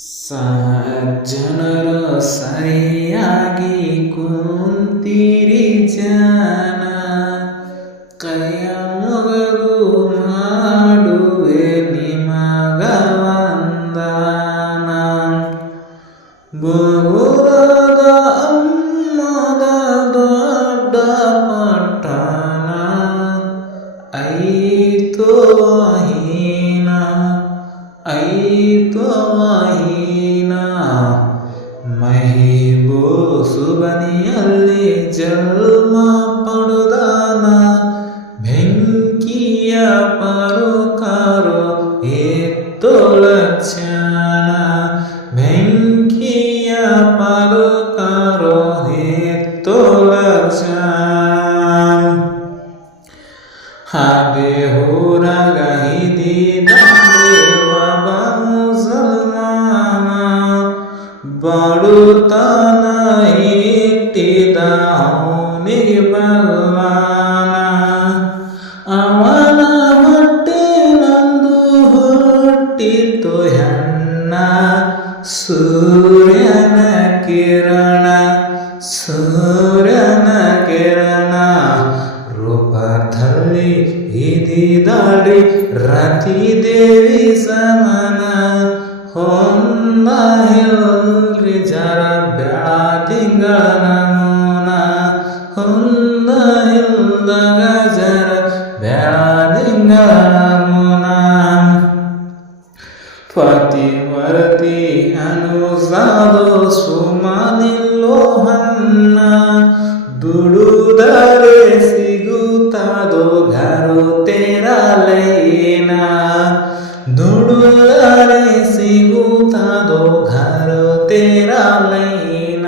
ಸಜ್ಜನರು ಸರಿಯಾಗಿ ಕುಂತಿರಿ ಜನ, ಕೈಯ ಮುಗದು ಮಾಡುವೆ ನಿಮಗ ವಂದನ. ಬಹುರದ ಅಮ್ಮದ ದೊಡ್ಡ ಪಟ್ಟಣ, ಐತೋ ಹೀನ ಐತೋ ಹೀನ. ಮಹಿಬೋ ಸುಬನಿಯಲ್ಲಿ ಜನ್ಮ ಪಡೆದನ, ಬೆಂಕಿಯ ಪರುಕಾರೋ ಏತೋ ಲಕ್ಷಣ. ಬೆಂಕಿಯ ಪರುಕಾರೋ ಏತೋ ಲಕ್ಷಣ. ಹಾಗೆ ಊರಾಗ ಹಿಡಿದಾರೆ ಒಬ್ಬ ಮುಸಲ್ಮಾನ, ಬಡುತನ ಇಟ್ಟಿದ ಅವನಿಗೆ ಬಲ್ವಾನ. ಅವನ ಹೊಟ್ಟೆನಂದು ಹುಟ್ಟಿತು ಹೆಣ್ಣ, ಸೂರ್ಯನ ಕಿರಣ ಸೂರ್ಯನ ಕಿರಣ. ರೂಪದಲ್ಲಿ ಇದಿದಾಡಿ ರತಿದೇವಿ ಸಮನ, ಹೊಂದ ಹಿಲ್ರಿ ಜರ ಬೆಳದಿಂಗಳ ನಮೂನ. ಹೊಂದ ಹಿಲ್ದಾಗ ಜರ ಬೆಳದಿಂಗಳ ನಮೂನ. ಪತಿವರ್ತಿ ಅನುಸಾದೋ ಸುಮನಿಲ್ಲೋ ಹನ್ನ, ದುಡುದರೆ ಸಿಗುತ್ತದೋ ಘರೋ ತೇರ ಲೈನ. ದುಡುದರೆ ಸಿಗುತ್ತದೋ ಘರೋ ತೇರ ಲೈನ.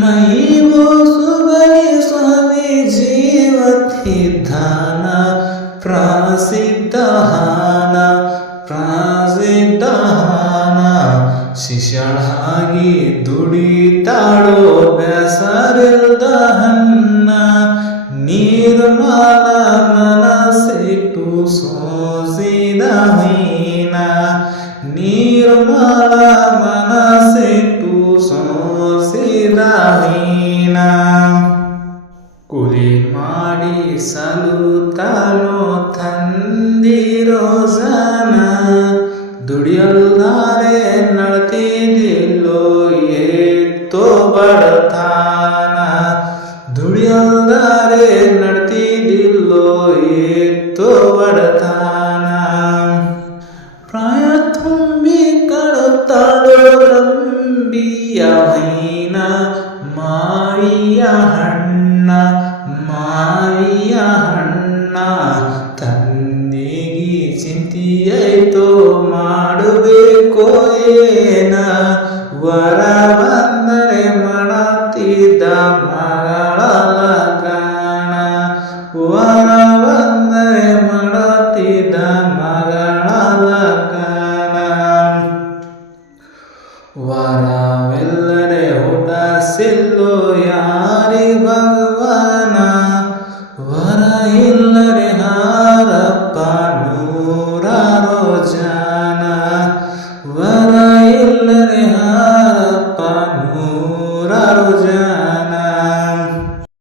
ಮೈವೋ ಸುಬನಿ ಸ್ವಾಮಿ ಜೀವತಿದ್ದಾನ, ಪ್ರಸಿದ್ಧ ಹಾನ ಪ್ರಸಿದ್ಧ ಹಾನ. ಶಿಷ್ಯಳಾಗಿ ದುಡಿತಾಳೋ ಬೆಸರಿಲ್ದ ಹನ್ನ, ನಿರ್ಮಲ ಮನಸ್ಸಿಟ್ಟು ಸೋಸಿದ ಹೀನ. ನಿರ್ಮಲ ಮನಸ್ಸಿಟ್ಟು ಸೋಸಿದ ಹೀನ. ಕೂಲಿ ಮಾಡಿ ಸಲುತ್ತಾನೋ ತಂದಿರೋ ಜನ, ದುಡಿಯಲ್ದಾರೆ ನಡ್ತಿದ್ದಿಲ್ಲೋ ಏತೋ ಬಡತನ. ದುಡಿಯಲ್ದಾರೆ ನಡ್ತಿದ್ದಿಲ್ಲೋ ಏತೋ ಬಡತನ. ಪ್ರಾಯ ತುಂಬಿ ಕಳುತ್ತಾಳೋ ರಂಬಿಯ ಹೈನ, ಮಾವಿಯ ಹಣ್ಣ ಮಾವಿಯ ಹಣ್ಣ. ತಂದೆಗೆ ಚಿಂತೆಯಾಯ್ತೋ ಮಾಡಬೇಕೋ ಏನ, ವರ